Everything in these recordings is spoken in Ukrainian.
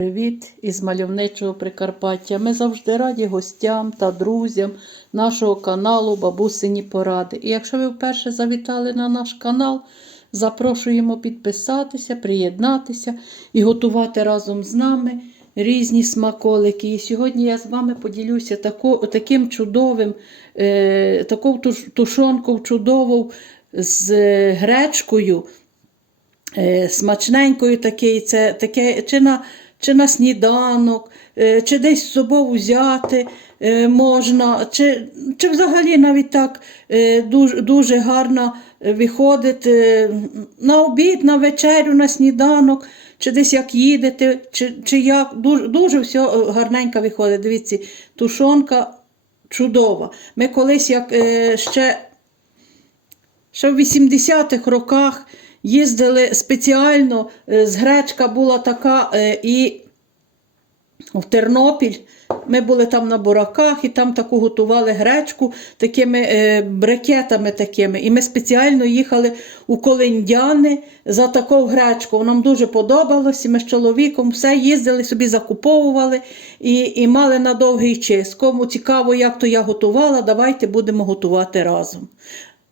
Привіт із мальовничого Прикарпаття. Ми завжди раді гостям та друзям нашого каналу Бабусині Поради. І якщо ви вперше завітали на наш канал, запрошуємо підписатися, приєднатися і готувати разом з нами різні смаколики. І сьогодні я з вами поділюся тако, таким чудовим, е, таку туш- тушонку чудову з е, гречкою е, смачненькою такий, це таке чи на, чи на сніданок, е, чи десь з собою взяти е, можна, чи, чи взагалі навіть так е, дуже, дуже гарно виходить е, на обід, на вечерю, на сніданок, чи десь як їдете, чи, чи як. Дуже, дуже все гарненько виходить. Дивіться, тушонка чудова. Ми колись як ще Ще в 80-х роках їздили спеціально, е, з гречка була така, е, і в Тернопіль. Ми були там на бураках і там таку готували гречку такими е, брикетами такими. І ми спеціально їхали у Колиндяни за таку гречку. Нам дуже подобалось. І ми з чоловіком все їздили, собі закуповували і, і мали на довгий час. Кому цікаво, як то я готувала, давайте будемо готувати разом.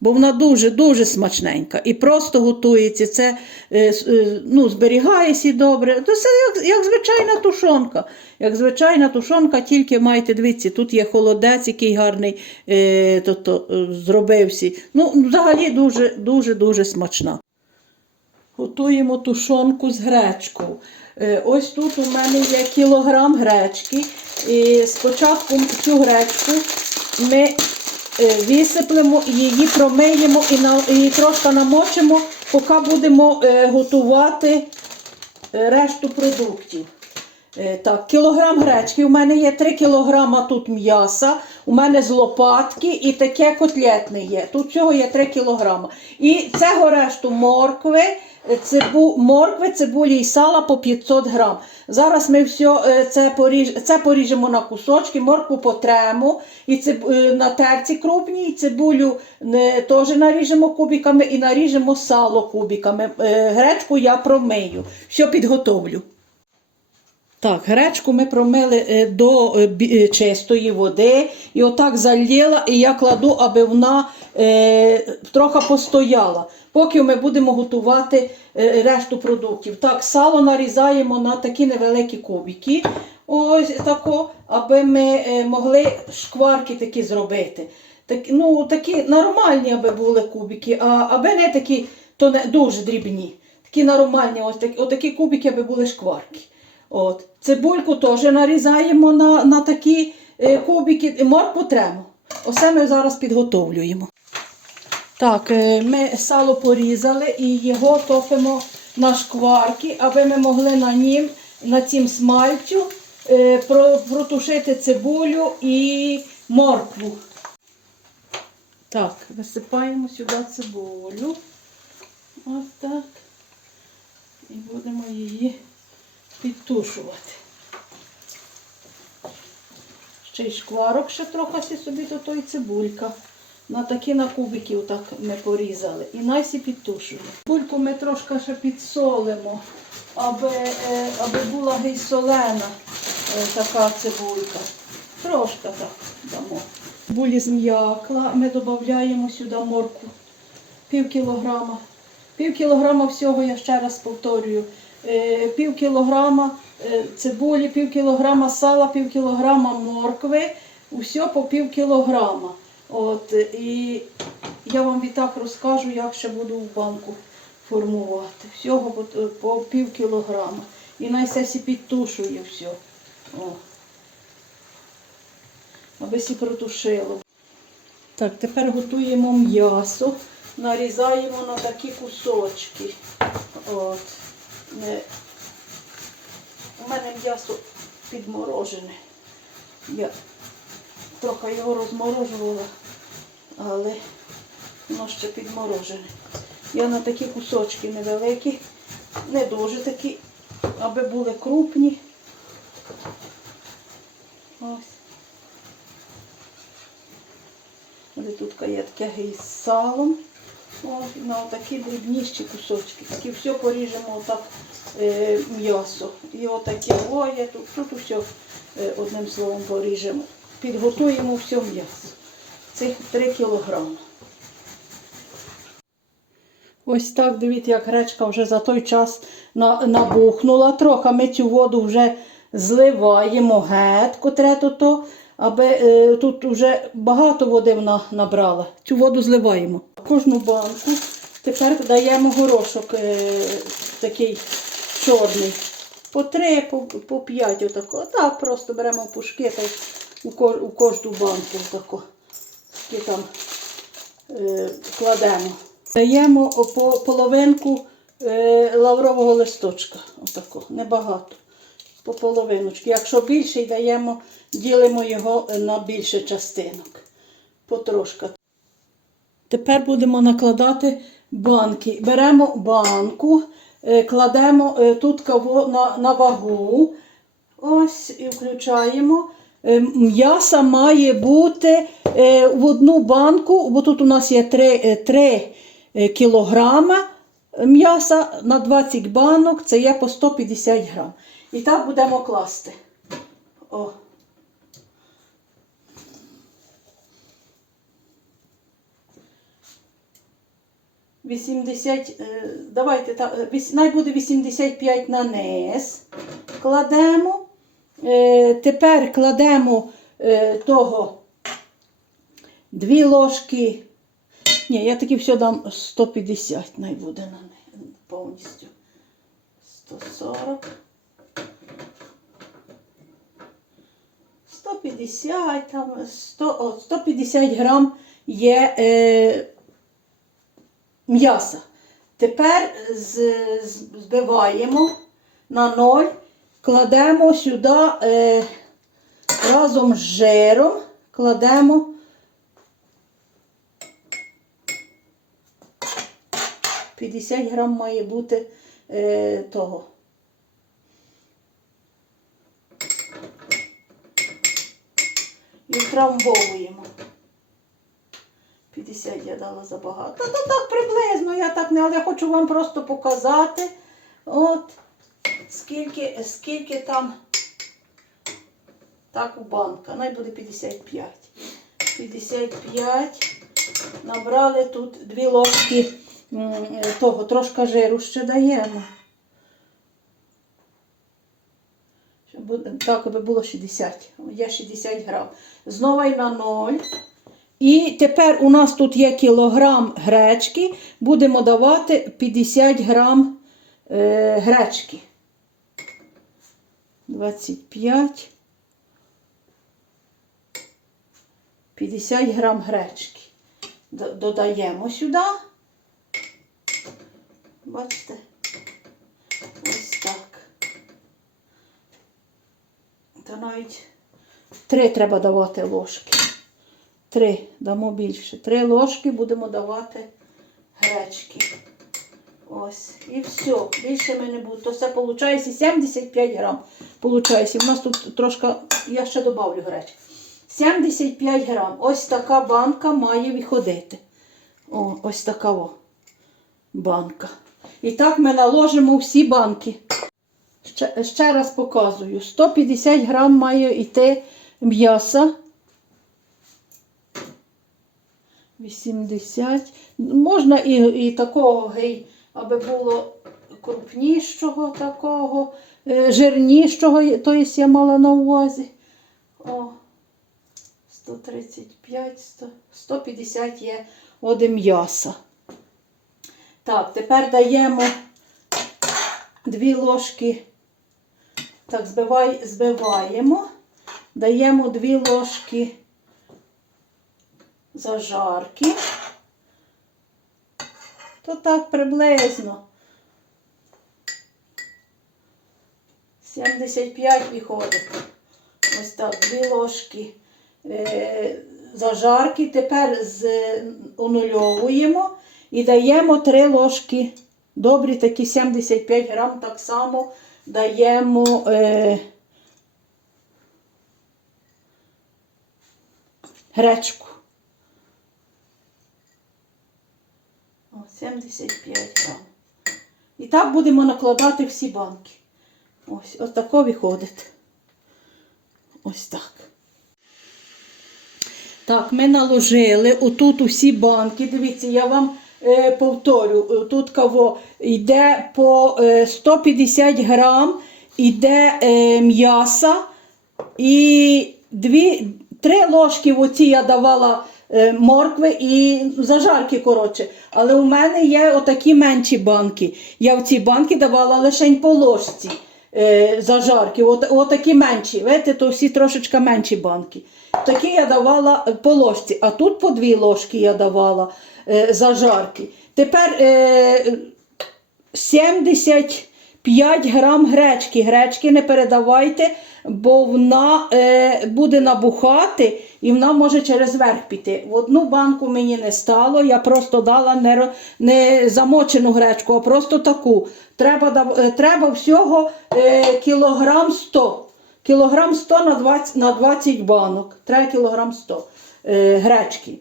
Бо вона дуже-дуже смачненька і просто готується. Це е, е, ну, зберігається добре. Це як, як звичайна тушонка. Як звичайна тушонка, тільки маєте, дивіться, тут є холодець, який гарний е, то, то, е, зробився. Ну, взагалі дуже, дуже, дуже смачна. Готуємо тушонку з гречкою. Ось тут у мене є кілограм гречки. І спочатку цю гречку ми висиплемо, її промиємо і, на, і трошки намочимо, поки будемо е, готувати е, решту продуктів. Е, Так, кілограм гречки. У мене є 3 кілограма тут м'яса, у мене з лопатки і таке котлетне є. Тут всього є 3 кілограма. І цього решту моркви, цибу, моркви, цибулі і сала по 500 грам. Зараз ми все це, поріж, це поріжемо на кусочки, моркву потремо і циб, е, на терці крупній, і цибулю е, теж наріжемо кубиками і наріжемо сало кубиками. Гречку я промию, все підготовлю. Так, гречку ми промили е, до е, е, чистої води і отак залила, і я кладу, аби вона е, трохи постояла. Поки ми будемо готувати решту продуктів. Так, сало нарізаємо на такі невеликі кубики, ось тако, аби ми могли шкварки такі зробити. Так, ну, такі нормальні, аби були кубики, а аби не такі, то не дуже дрібні. Такі нормальні, ось такі, отакі кубики, аби були шкварки. От. Цибульку теж нарізаємо на, на такі е, кубики, і моркву тремо. Оце ми зараз підготовлюємо. Так, е, ми сало порізали і його топимо на шкварки, аби ми могли на нім, на цім смальцю е, протушити цибулю і моркву. Так, висипаємо сюди цибулю. Ось так. І будемо її підтушувати. Ще й шкварок ще трохи собі до той цибулька. На такі на кубиків так ми порізали. І найсі підтушуємо. Цибульку ми трошки ще підсолимо, аби, е, аби була геть солена е, така цибулька. Трошки так дамо. Цибулі зм'якла, ми додаємо сюди морку пів кілограма. Пів кілограма всього, я ще раз повторюю. Е, Пів кілограма е, цибулі, пів кілограма сала, пів кілограма моркви, усе по пів кілограма. От, і я вам відтак розкажу, як ще буду в банку формувати. Всього по, по пів кілограма. І найсесі підтушує все. О. Аби сі протушило. Так, тепер готуємо м'ясо, нарізаємо на такі кусочки. От. Не- У мене м'ясо підморожене. Я трохи його розморожувала, але воно ще підморожене. Я на такі кусочки невеликі, не дуже такі, аби були крупні. Ось. Але тут є таке із салом. О, на отакі дрібніші кусочки. Такі все поріжемо отак е, м'ясо. І отаке оє, тут, тут усе е, одним словом поріжемо. Підготуємо все м'ясо. Цих 3 кілограми. Ось так, дивіться, як гречка вже за той час набухнула трохи. Ми цю воду вже зливаємо геть, котре то аби е, тут вже багато води вона набрала. Цю воду зливаємо. Кожну банку тепер даємо горошок е, такий чорний. По три, по, по п'ять отако. Так, просто беремо пушки та у, у кожну банку отако. Такі там е, кладемо. Даємо по половинку е, лаврового листочка. Отако, небагато. По половиночки. Якщо більший, даємо, ділимо його на більше частинок. Потрошка. Тепер будемо накладати банки. Беремо банку, е, кладемо е, тут каво на, на вагу. Ось і включаємо. Е, М'яса має бути в одну банку, бо тут у нас є 3, 3 кілограма м'яса на 20 банок, це є по 150 грам. І так будемо класти. О. Вісімдесят, е, давайте, та- е, най буде 85 на низ. Кладемо. Е, Тепер кладемо того дві ложки. Ні, я таки все дам 150, най буде на не, повністю. 140. 150, там 100, о, 150 грам є е, м'яса. Тепер збиваємо на ноль, кладемо сюди е, разом з жиром, кладемо 50 грам має бути е, того. І втрамбовуємо. 50 я дала забагато. Та так приблизно, я так не, але я хочу вам просто показати. От скільки, скільки там так у банка. Най буде 55. 55. Набрали тут дві ложки того, трошки жиру ще даємо. Так, аби було 60. Є 60 грам. Знову й на 0. І тепер у нас тут є кілограм гречки. Будемо давати 50 грам е, гречки. 25. 50 грам гречки. Додаємо сюди. Бачите? Ось так. Та навіть три треба давати ложки. Три, дамо більше. Три ложки будемо давати гречки. Ось. І все. Більше ми не будемо. То все виходить 75 грам. Получається. У нас тут трошки, я ще додавлю гречки. 75 грам. Ось така банка має виходити. О, ось така о банка. І так ми наложимо всі банки. Ще, ще раз показую. 150 грам має йти м'яса. 80. Можна і, і такого, гей, аби було крупнішого такого, е, жирнішого, то є я мала на увазі. О, 135, 100, 150 є оде м'яса. Так, тепер даємо дві ложки. Так, збивай, збиваємо. Даємо дві ложки зажарки. То так приблизно. 75 виходить. Ось так, дві ложки е, зажарки. Тепер онульовуємо і даємо 3 ложки. Добрі такі 75 грам так само даємо е, гречку. О. 75 грам. І так будемо накладати всі банки. Ось, ось тако виходить. Ось так. Так, ми наложили отут усі банки. Дивіться, я вам е, повторю, е, тут кого йде по е, 150 грам, йде е, м'яса і дві, три ложки оці я давала е, моркви і зажарки, коротше. Але у мене є отакі менші банки. Я в ці банки давала лише по ложці е, зажарки. От, отакі менші. Видите, то всі трошечки менші банки. Такі я давала е, по ложці, а тут по дві ложки я давала е, зажарки. Тепер е, 75 грам гречки. Гречки не передавайте, бо вона е, буде набухати і вона може через верх піти. В одну банку мені не стало, я просто дала не, не замочену гречку, а просто таку. Треба, е, треба всього е, кілограм 100. Кілограм 100 на 20, на 20 банок. Треба кілограм 100 е, гречки.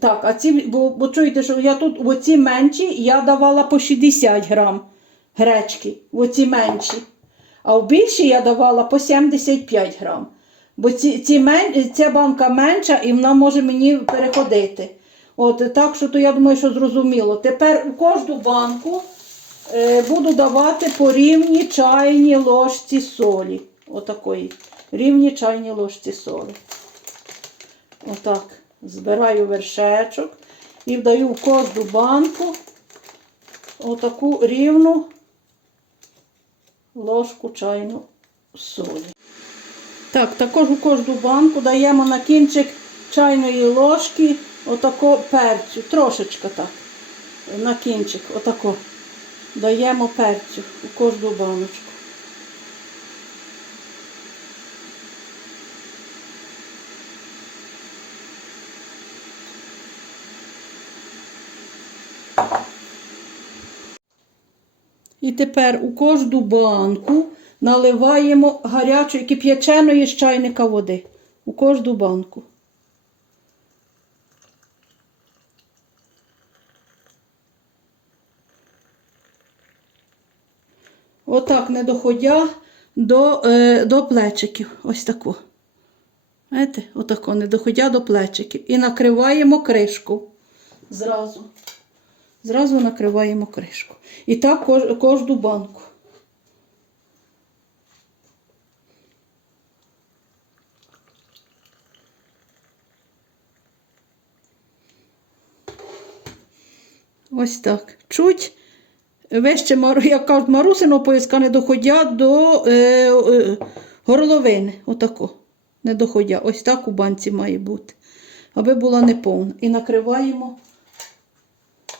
Так, а ці, бо, бо чуєте, що я тут оці менші я давала по 60 грам гречки, оці менші. А в більші я давала по 75 грам. Бо ці, ці мен, ця банка менша і вона може мені переходити. От, так що то я думаю, що зрозуміло. Тепер у кожну банку е, буду давати по рівні чайній ложці солі. Отакої. Рівні чайні ложці солі. Отак. Збираю вершечок і вдаю в кожну банку отаку рівну ложку чайну солі. Так, також у кожну банку даємо на кінчик чайної ложки отако перцю, трошечка так. На кінчик, отако. Даємо перцю у кожну баночку. І тепер у кожну банку наливаємо гарячої кип'яченої з чайника води. У кожну банку. Отак, не доходя до, е, до плечиків. Ось тако. Знаєте, отако, не доходя до плечиків. І накриваємо кришку зразу. Зразу накриваємо кришку. І так кожну банку. Ось так. Чуть вище, як кажуть, марусиного пояска не доходя до е, е, горловини. Отако. Не доходя. Ось так у банці має бути. Аби була неповна. І накриваємо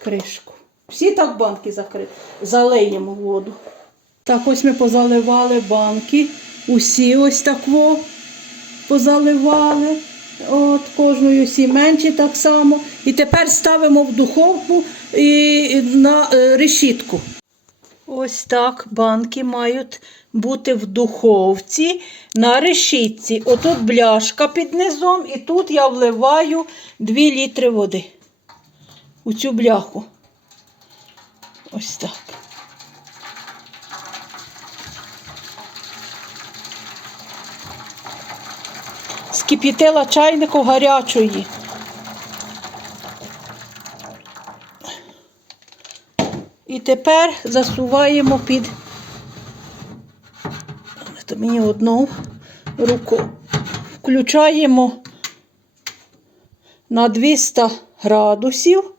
кришку. Всі так банки закри... залиємо воду. Так, ось ми позаливали банки. Усі ось так позаливали. От, кожною всі менші так само. І тепер ставимо в духовку і на е, решітку. Ось так банки мають бути в духовці на решітці. Отут бляшка під низом, і тут я вливаю 2 літри води у цю бляху. Ось так. Скип'ятила чайнику гарячої. І тепер засуваємо під то мені одну руку. Включаємо на 200 градусів.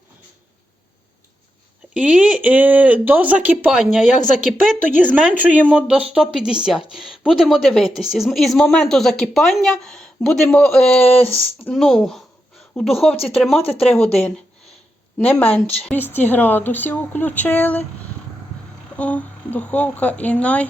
І е, до закипання. Як закипить, тоді зменшуємо до 150. Будемо дивитися. І з моменту закипання будемо е, ну, у духовці тримати 3 години. Не менше. 200 градусів включили. О, духовка і най,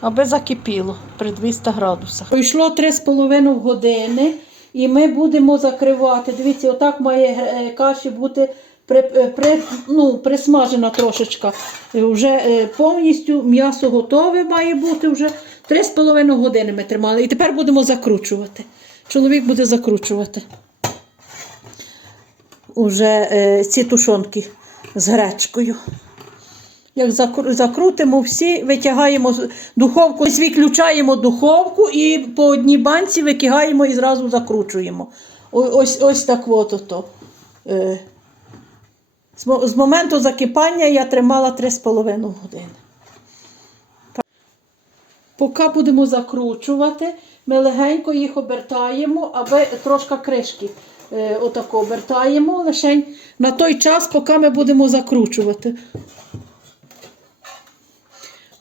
аби закипіло при 200 градусах. Пройшло 3,5 години і ми будемо закривати. Дивіться, отак має е, каші бути при, е, при, ну, присмажена трошечка. Е, Вже е, повністю м'ясо готове має бути вже 3,5 години ми тримали. І тепер будемо закручувати. Чоловік буде закручувати уже ці тушонки з гречкою. Як закрутимо всі, витягаємо духовку, ось виключаємо духовку і по одній банці викигаємо і зразу закручуємо. Ось, ось так от ото. Е, З, моменту закипання я тримала 3,5 години. Поки будемо закручувати, ми легенько їх обертаємо, аби трошки кришки е, отако обертаємо лишень на той час, поки ми будемо закручувати.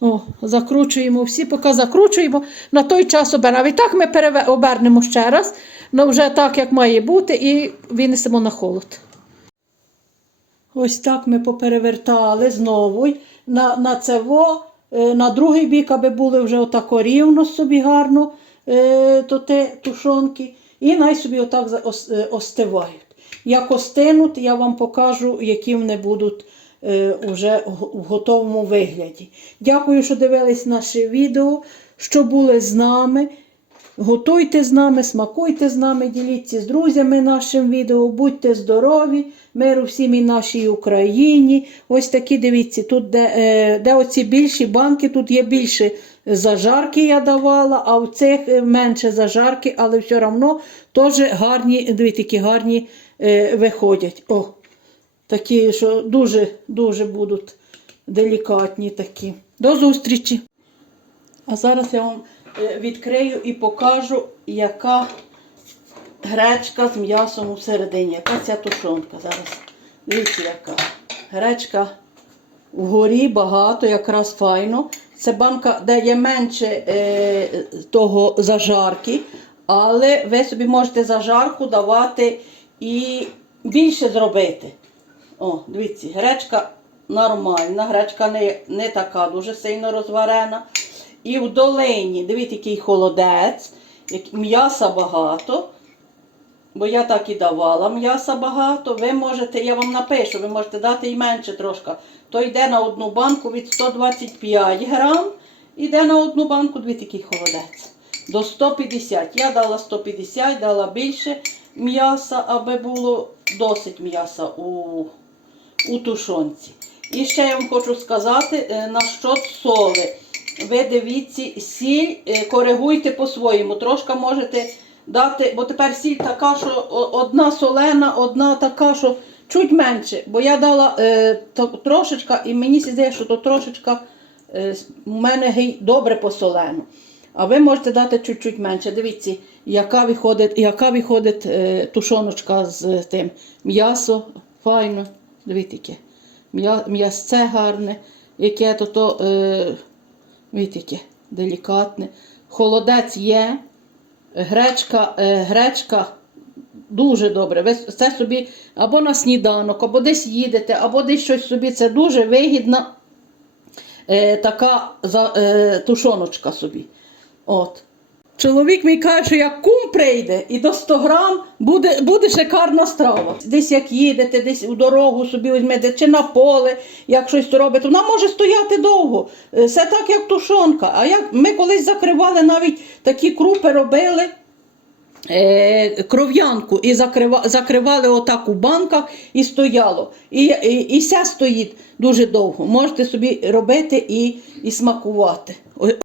О, закручуємо всі, поки закручуємо, на той час обернемо. І так ми переве... обернемо ще раз, ну вже так, як має бути, і винесемо на холод. Ось так ми поперевертали знову на, на цево, е, на другий бік, аби були вже отако рівно собі гарно е, то те, тушонки. І най собі отак е, остивають. Як остинуть, я вам покажу, які вони будуть е, уже в в готовому вигляді. Дякую, що дивились наше відео, що були з нами. Готуйте з нами, смакуйте з нами, діліться з друзями нашим відео, будьте здорові, миру всім і нашій Україні. Ось такі дивіться, тут де, е, де оці більші банки, тут є більше зажарки я давала, а в цих е, менше зажарки, але все одно теж гарні, дивіться, які гарні е, виходять. О, такі, що дуже, дуже будуть делікатні такі. До зустрічі! А зараз я вам відкрию і покажу, яка гречка з м'ясом усередині. Яка ця тушонка зараз. Дивіться, яка. Гречка вгорі багато, якраз файно. Це банка, де є менше е, того зажарки, але ви собі можете зажарку давати і більше зробити. О, дивіться, гречка нормальна, гречка не, не така дуже сильно розварена. І в долині, дивіться, який холодець, м'яса багато. Бо я так і давала м'яса багато. Ви можете, я вам напишу, ви можете дати і менше трошки. То йде на одну банку від 125 грам, йде на одну банку дві такий холодець. До 150. Я дала 150, дала більше м'яса, аби було досить м'яса у, у тушонці. І ще я вам хочу сказати, е, на що соли. Ви дивіться, сіль е, коригуйте по-своєму. Трошки можете дати, бо тепер сіль така, що одна солена, одна така, що чуть менше. Бо я дала е, то, трошечка, і мені здається, що то трошечка е, у мене гей добре посолено. А ви можете дати чуть-чуть менше. Дивіться, яка виходить, яка виходить е, тушоночка з тим. М'ясо файно. Дивіться, М'ясце гарне, яке то е, Видите, яке делікатне. Холодець є, гречка, е, гречка дуже добре. Ви це собі або на сніданок, або десь їдете, або десь щось собі. Це дуже вигідна е, така за, е, тушоночка собі. От. Чоловік мій каже, що як кум прийде і до 100 грам буде, буде шикарна страва. Десь як їдете, десь у дорогу собі візьмете, чи на поле, як щось робите, вона може стояти довго. Е, Все так, як тушонка. А як ми колись закривали навіть такі крупи робили. Е, кров'янку і закрива, закривали отак у банках і стояло. І, і, і ся стоїть дуже довго. Можете собі робити і, і смакувати.